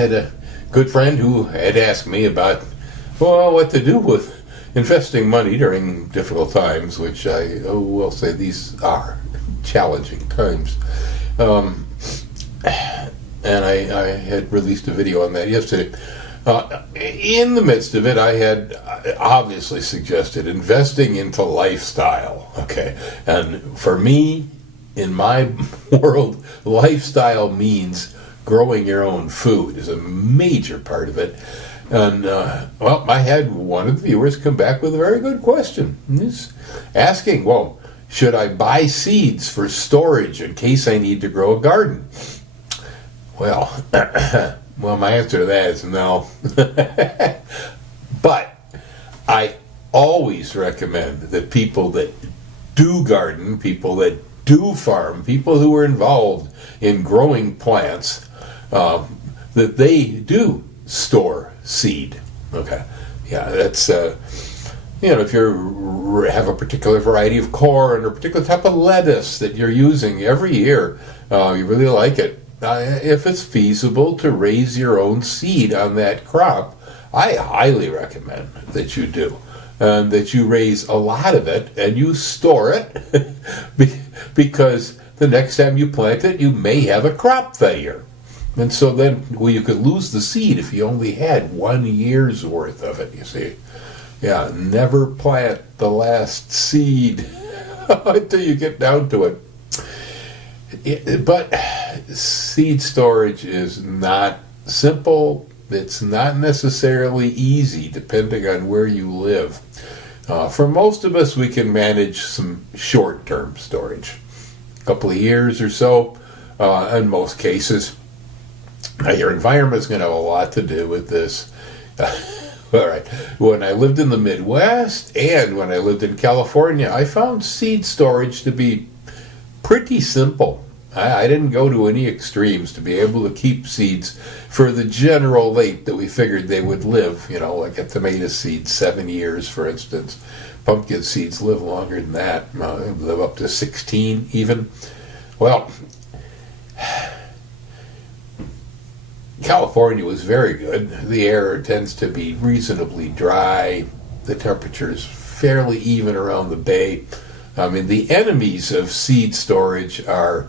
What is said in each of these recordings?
had a good friend who had asked me about, well, what to do with investing money during difficult times, which I will say these are challenging times. And I had released a video on that yesterday. In the midst of it, I had obviously suggested investing into lifestyle. Okay, and for me, in my world, lifestyle means growing your own food is a major part of it. And, well, I had one of the viewers come back with a very good question. He's asking, well, should I buy seeds for storage in case I need to grow a garden? Well, well, my answer to that is no. But I always recommend that people that do garden, people that do farm, people who are involved in growing plants, that they do store seed. Okay, yeah, that's if you have a particular variety of corn or a particular type of lettuce that you're using every year, you really like it. If it's feasible to raise your own seed on that crop, I highly recommend that you do. And that you raise a lot of it and you store it because the next time you plant it, you may have a crop failure. And so then, well, you could lose the seed if you only had 1 year's worth of it, you see. Yeah, never plant the last seed until you get down to it. But seed storage is not simple. It's not necessarily easy, depending on where you live. For most of us, we can manage some short-term storage. A couple of years or so, in most cases. Your environment's going to have a lot to do with this. All right. When I lived in the Midwest and when I lived in California, I found seed storage to be pretty simple. I didn't go to any extremes to be able to keep seeds for the general length that we figured they would live. You know, like a tomato seed, 7 years, for instance. Pumpkin seeds live longer than that, live up to 16 even. Well, California was very good. The air tends to be reasonably dry. The temperature is fairly even around the bay. I mean, the enemies of seed storage are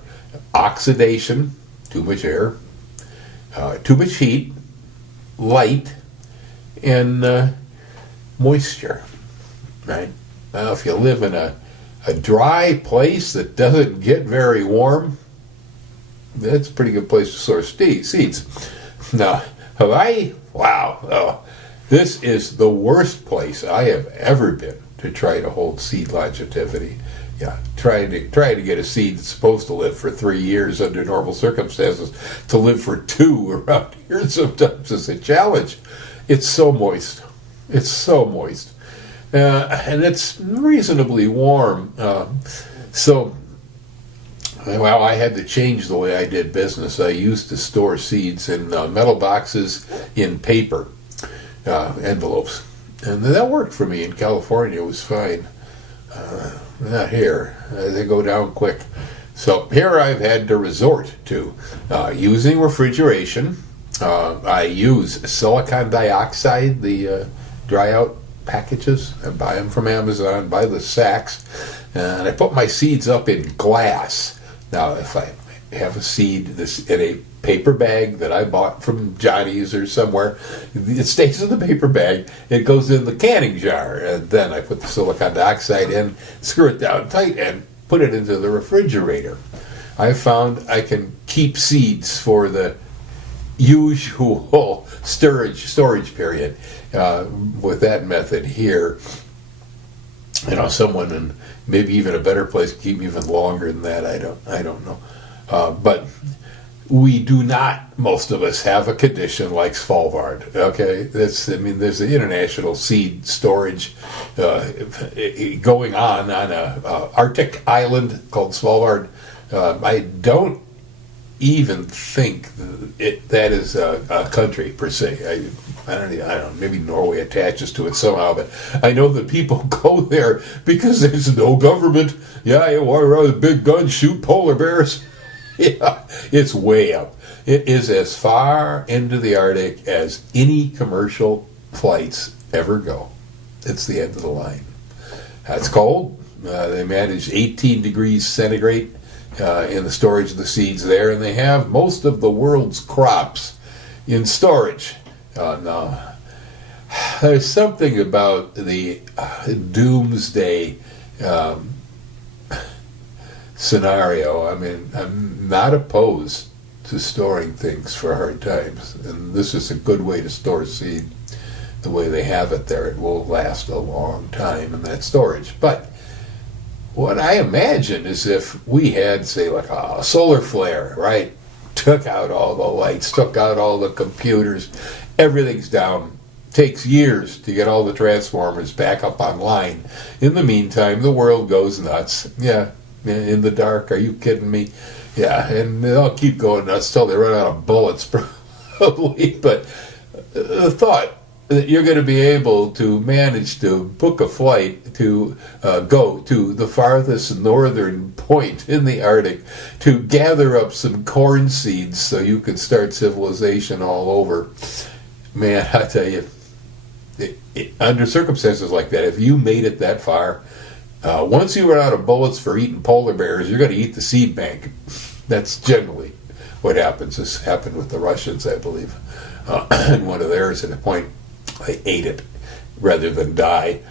oxidation, too much air, too much heat, light, and moisture. Right? Now, if you live in a dry place that doesn't get very warm, that's a pretty good place to store seeds. Now, Hawaii, wow, this is the worst place I have ever been to try to hold seed longevity. Yeah, trying to get a seed that's supposed to live for 3 years under normal circumstances to live for 2 around here sometimes is a challenge. It's so moist. It's so moist. And it's reasonably warm. So, well, I had to change the way I did business. I used to store seeds in metal boxes in paper envelopes. And that worked for me in California. It was fine. Not here. They go down quick. So here I've had to resort to using refrigeration. I use silicon dioxide, the dry out packages. I buy them from Amazon, buy the sacks, and I put my seeds up in glass. Now, if I have a seed that's in a paper bag that I bought from Johnny's or somewhere, it stays in the paper bag, it goes in the canning jar, and then I put the silicon dioxide in, screw it down tight, and put it into the refrigerator. I found I can keep seeds for the usual storage period with that method here. You know, someone in maybe even a better place can keep even longer than that. I don't know. But we do not, most of us, have a condition like Svalbard. Okay, there's the international seed storage going on a Arctic island called Svalbard. I don't even think that is a country per se. I don't know. Maybe Norway attaches to it somehow, but I know that people go there because there's no government. Yeah, you walk around with big guns, shoot polar bears. Yeah, it's way up. It is as far into the Arctic as any commercial flights ever go. It's the end of the line. That's cold. They manage 18 degrees centigrade in the storage of the seeds there, and they have most of the world's crops in storage. Now, there's something about the doomsday scenario. I mean, I'm not opposed to storing things for hard times, and this is a good way to store seed. The way they have it there, it will last a long time in that storage. But what I imagine is if we had, say, like a solar flare, right? Took out all the lights, took out all the computers, everything's down. Takes years to get all the transformers back up online. In the meantime, the world goes nuts. Yeah, in the dark, are you kidding me? Yeah, and they'll keep going nuts till they run out of bullets, probably. But the thought that you're going to be able to manage to book a flight to go to the farthest northern point in the Arctic to gather up some corn seeds so you can start civilization all over. Man, I tell you, under circumstances like that, if you made it that far, once you run out of bullets for eating polar bears, you're going to eat the seed bank. That's generally what happens. This happened with the Russians, I believe. And one of theirs, at a point, they ate it rather than die.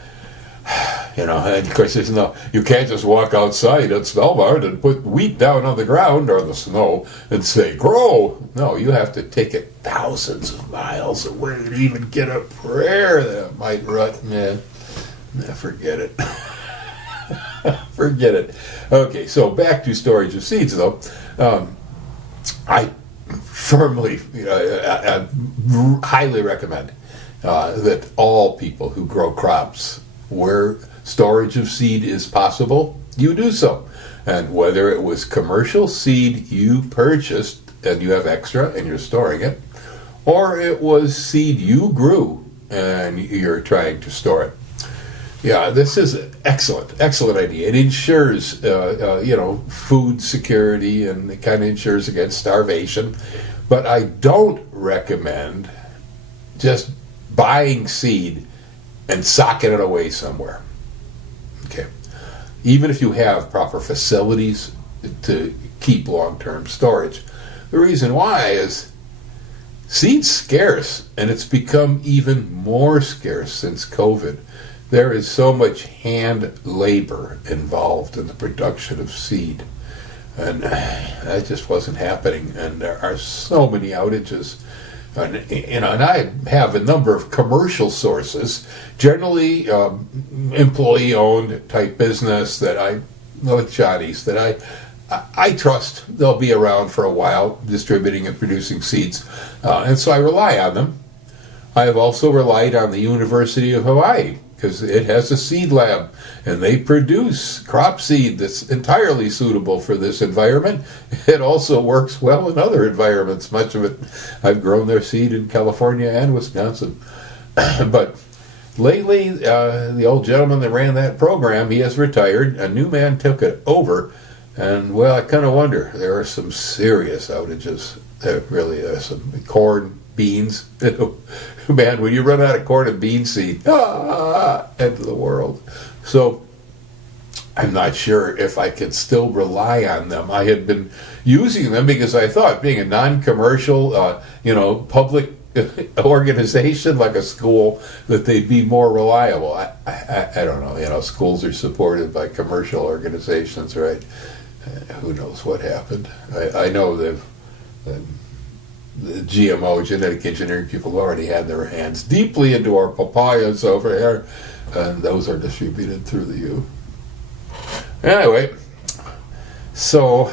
You know, and of course, you can't just walk outside at Svalbard and put wheat down on the ground or the snow and say, grow. No, you have to take it thousands of miles away to even get a prayer that might rut. Yeah, forget it. Forget it. Okay, so back to storage of seeds, though. I firmly, I highly recommend that all people who grow crops, where storage of seed is possible, you do so. And whether it was commercial seed you purchased and you have extra and you're storing it, or it was seed you grew and you're trying to store it. Yeah, this is an excellent idea. It ensures, food security, and it kind of ensures against starvation. But I don't recommend just buying seed and socking it away somewhere. Okay, even if you have proper facilities to keep long-term storage. The reason why is seed's scarce, and it's become even more scarce since COVID. There is so much hand labor involved in the production of seed, and that just wasn't happening. And there are so many outages. And I have a number of commercial sources, generally employee-owned type business that like Johnny's, that I trust they'll be around for a while, distributing and producing seeds, and so I rely on them. I have also relied on the University of Hawaii, because it has a seed lab, and they produce crop seed that's entirely suitable for this environment. It also works well in other environments. Much of it, I've grown their seed in California and Wisconsin. But lately, the old gentleman that ran that program, he has retired. A new man took it over, and, well, I kind of wonder. There are some serious outages. There really are some corn, beans. Man, when you run out of corn and bean seed, end of the world. So I'm not sure if I can still rely on them. I had been using them because I thought, being a non-commercial, public organization like a school, that they'd be more reliable. I don't know. Schools are supported by commercial organizations, right? Who knows what happened? I know they've... The GMO, genetic engineering people, already had their hands deeply into our papayas over here, and those are distributed through the U. Anyway, so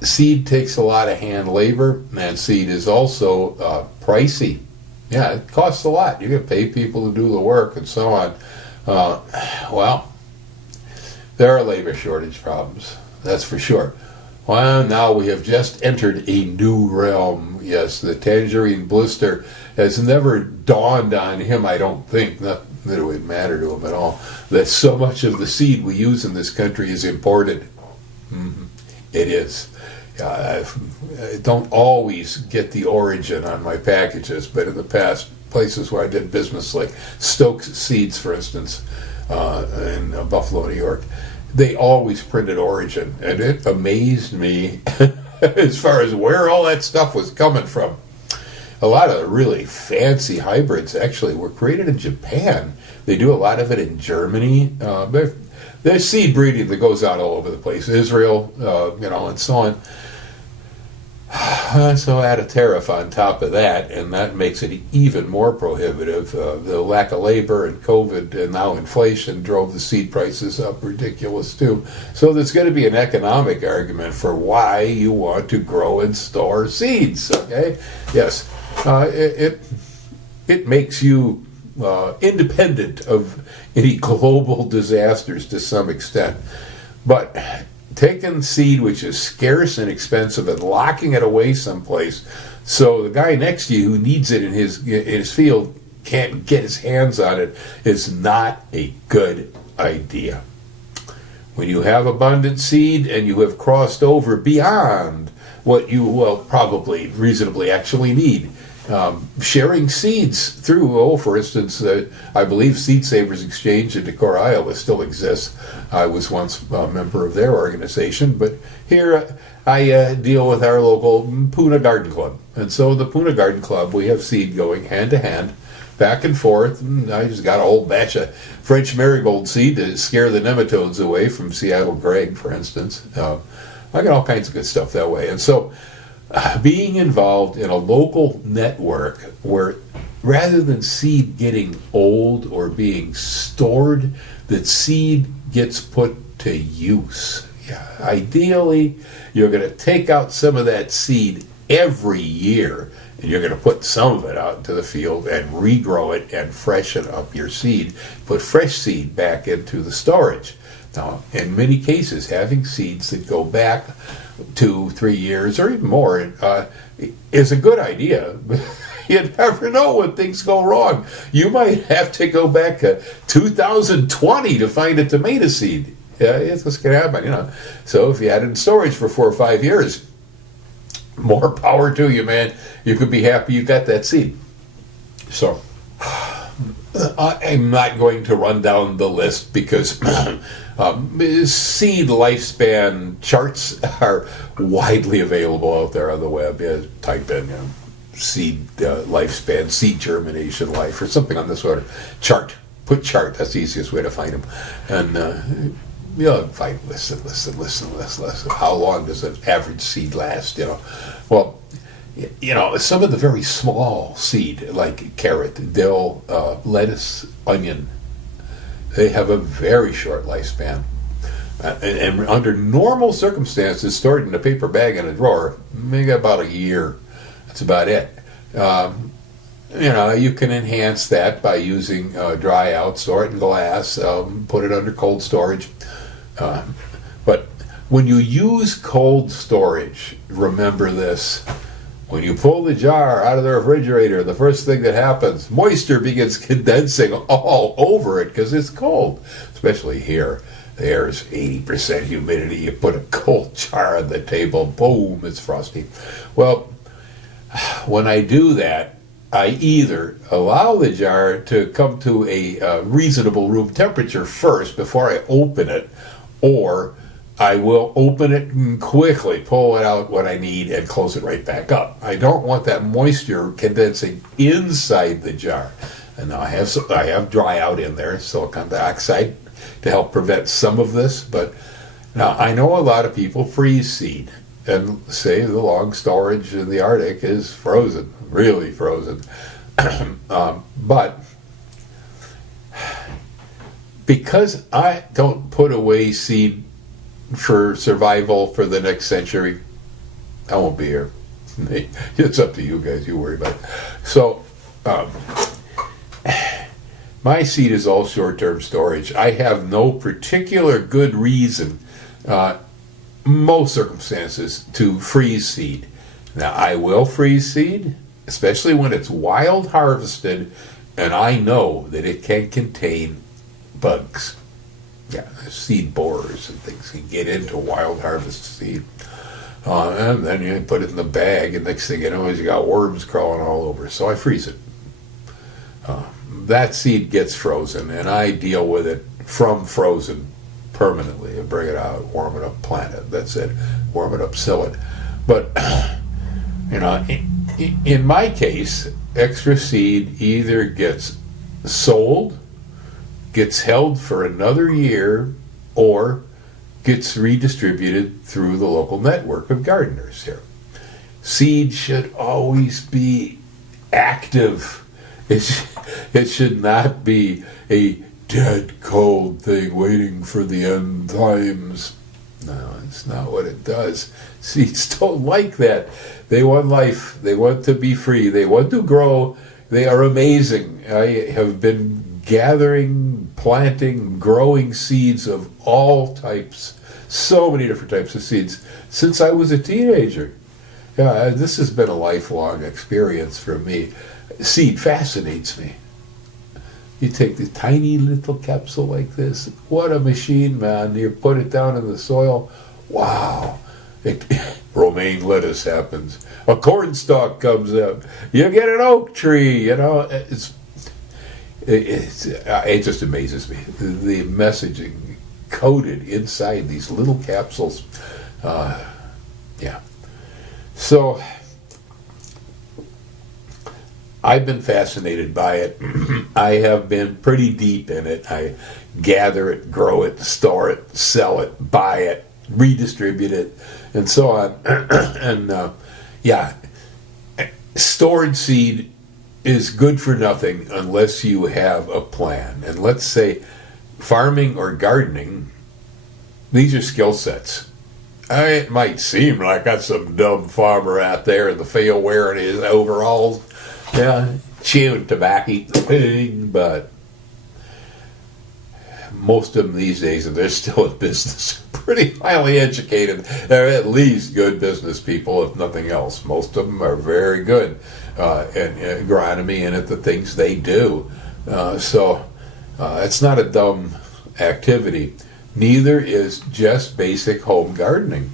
seed takes a lot of hand labor, and seed is also pricey. Yeah, it costs a lot. You can pay people to do the work and so on. Well, there are labor shortage problems, that's for sure. Well, now we have just entered a new realm. Yes, the tangerine blister has never dawned on him, I don't think, not that it would matter to him at all, that so much of the seed we use in this country is imported. Mm-hmm. It is. I don't always get the origin on my packages, but in the past, places where I did business, like Stokes Seeds, for instance, in Buffalo, New York, they always printed origin, and it amazed me as far as where all that stuff was coming from. A lot of really fancy hybrids actually were created in Japan. They do a lot of it in Germany. There's seed breeding that goes out all over the place. Israel, and so on. So add a tariff on top of that, and that makes it even more prohibitive. The lack of labor and COVID and now inflation drove the seed prices up ridiculous too. So there's going to be an economic argument for why you want to grow and store seeds. Okay, yes, it makes you independent of any global disasters to some extent, but taking seed which is scarce and expensive and locking it away someplace so the guy next to you who needs it in his field can't get his hands on it is not a good idea. When you have abundant seed and you have crossed over beyond what you will probably reasonably actually need, sharing seeds through, for instance, I believe Seed Savers Exchange in Decorah, Iowa still exists. I was once a member of their organization, but here I deal with our local Puna Garden Club. And so the Puna Garden Club, we have seed going hand to hand, back and forth, and I just got a whole batch of French marigold seed to scare the nematodes away from Seattle Greg, for instance. I got all kinds of good stuff that way. And so being involved in a local network where rather than seed getting old or being stored, that seed gets put to use. Yeah, ideally, you're going to take out some of that seed every year, and you're going to put some of it out into the field and regrow it and freshen up your seed. Put fresh seed back into the storage. Now, in many cases, having seeds that go back 2-3 years or even more is a good idea. You never know when things go wrong. You might have to go back to 2020 to find a tomato seed. Yeah, it's what's going to happen, So if you had it in storage for 4 or 5 years, more power to you, man. You could be happy you got that seed. So I'm not going to run down the list because seed lifespan charts are widely available out there on the web. Type in seed lifespan, seed germination life, or something on this order. Chart. Put chart. That's the easiest way to find them. And find listen. How long does an average seed last? Well, some of the very small seed, like carrot, dill, lettuce, onion, they have a very short lifespan. And under normal circumstances, stored in a paper bag in a drawer, maybe about a year. That's about it. You can enhance that by using dry out, store it in glass, put it under cold storage. But when you use cold storage, remember this. When you pull the jar out of the refrigerator, the first thing that happens, moisture begins condensing all over it because it's cold, especially here. There's 80% humidity. You put a cold jar on the table, boom, it's frosty. Well, when I do that, I either allow the jar to come to a reasonable room temperature first before I open it, or I will open it and quickly pull it out when I need and close it right back up. I don't want that moisture condensing inside the jar. And now I have dry out in there, silicon dioxide, to help prevent some of this. But now I know a lot of people freeze seed and say the long storage in the Arctic is frozen, really frozen. But because I don't put away seed for survival for the next century, I won't be here. It's up to you guys. You worry about it. So, my seed is all short-term storage. I have no particular good reason, most circumstances, to freeze seed. Now, I will freeze seed, especially when it's wild harvested, and I know that it can contain bugs. Yeah, seed borers and things can get into wild harvest seed. And then you put it in the bag, and next thing you know is you got worms crawling all over. So I freeze it. That seed gets frozen, and I deal with it from frozen permanently. I bring it out, warm it up, plant it. That's it. Warm it up, sell it. But in my case, extra seed either gets sold, gets held for another year, or gets redistributed through the local network of gardeners here. Seed should always be active. It should not be a dead, cold thing waiting for the end times. No, it's not what it does. Seeds don't like that. They want life. They want to be free. They want to grow. They are amazing. I have been gathering, planting, growing seeds of all types, so many different types of seeds, since I was a teenager. Yeah, this has been a lifelong experience for me. Seed fascinates me. You take the tiny little capsule like this. What a machine, man. You put it down in the soil. Wow. Romaine lettuce happens. A corn stalk comes up. You get an oak tree. It just amazes me. The messaging coded inside these little capsules. Yeah. So I've been fascinated by it. I have been pretty deep in it. I gather it, grow it, store it, sell it, buy it, redistribute it, and so on. And stored seed is good for nothing unless you have a plan. And let's say farming or gardening, these are skill sets. It might seem like that's some dumb farmer out there in the field wearing his overalls, chewing tobacco, eating the pig, but most of them these days, and they're still in business, pretty highly educated. They're at least good business people, if nothing else. Most of them are very good in agronomy and at the things they do. So it's not a dumb activity. Neither is just basic home gardening.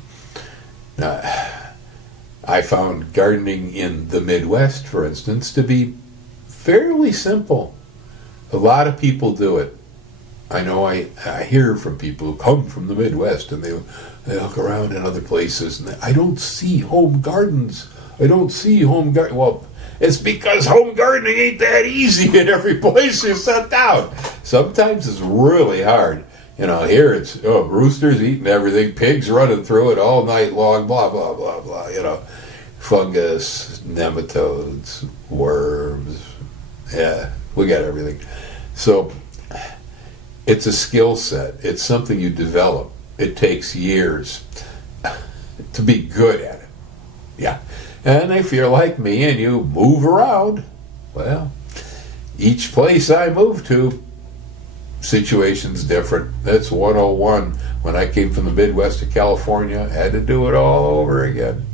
I found gardening in the Midwest, for instance, to be fairly simple. A lot of people do it. I know I hear from people who come from the Midwest, and they look around in other places, and I don't see home gardens. Well, it's because home gardening ain't that easy in every place you set down. Sometimes it's really hard. Here it's roosters eating everything, pigs running through it all night long, blah, blah, blah, blah, fungus, nematodes, worms. Yeah, we got everything. So it's a skill set. It's something you develop. It takes years to be good at it. Yeah. And if you're like me and you move around, well, each place I move to, situation's different. That's 101. When I came from the Midwest to California, I had to do it all over again.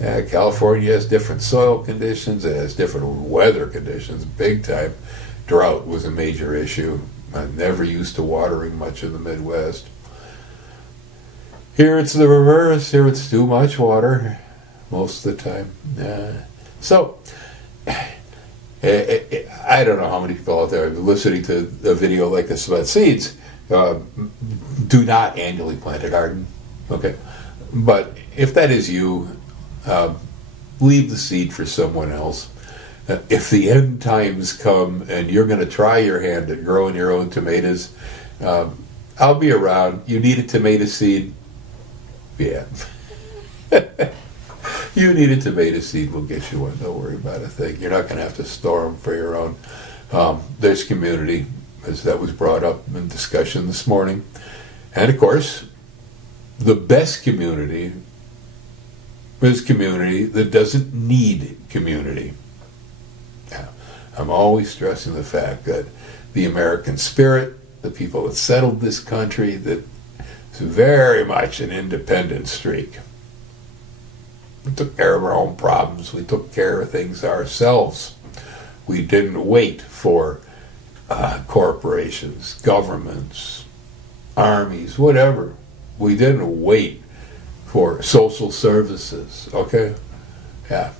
Yeah, California has different soil conditions. It has different weather conditions, big time. Drought was a major issue. I'm never used to watering much in the Midwest. Here it's the reverse. Here it's too much water most of the time. So I don't know how many people out there listening to a video like this about seeds do not annually plant a garden. Okay, but if that is you, leave the seed for someone else. If the end times come and you're going to try your hand at growing your own tomatoes, I'll be around. You need a tomato seed? Yeah. You need a tomato seed, we'll get you one. Don't worry about a thing. You're not going to have to store them for your own. There's community, as that was brought up in discussion this morning. And of course, the best community is community that doesn't need community. Now, I'm always stressing the fact that the American spirit, the people that settled this country, that it's very much an independent streak. We took care of our own problems. We took care of things ourselves. We didn't wait for corporations, governments, armies, whatever. We didn't wait for social services, okay? Yeah.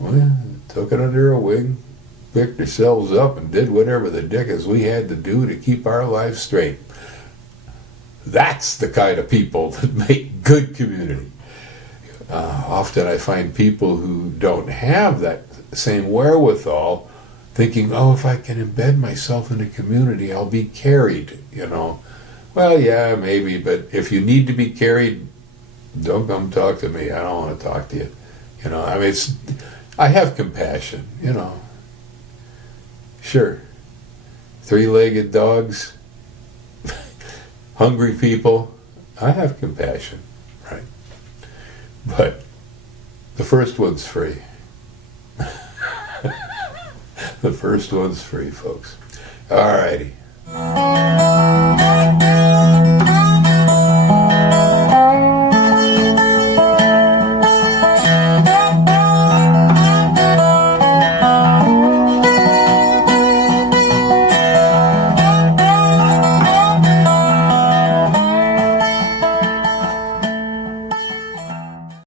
We took it under a wing, picked ourselves up, and did whatever the dickens we had to do to keep our life straight. That's the kind of people that make good community. Often I find people who don't have that same wherewithal thinking, oh, if I can embed myself in a community, I'll be carried, you know. Well, yeah, maybe, but if you need to be carried, don't come talk to me. I don't want to talk to you. You know, I mean, I have compassion, you know. Sure. Three-legged dogs, hungry people, I have compassion, right? But the first one's free. The first one's free, folks. All righty.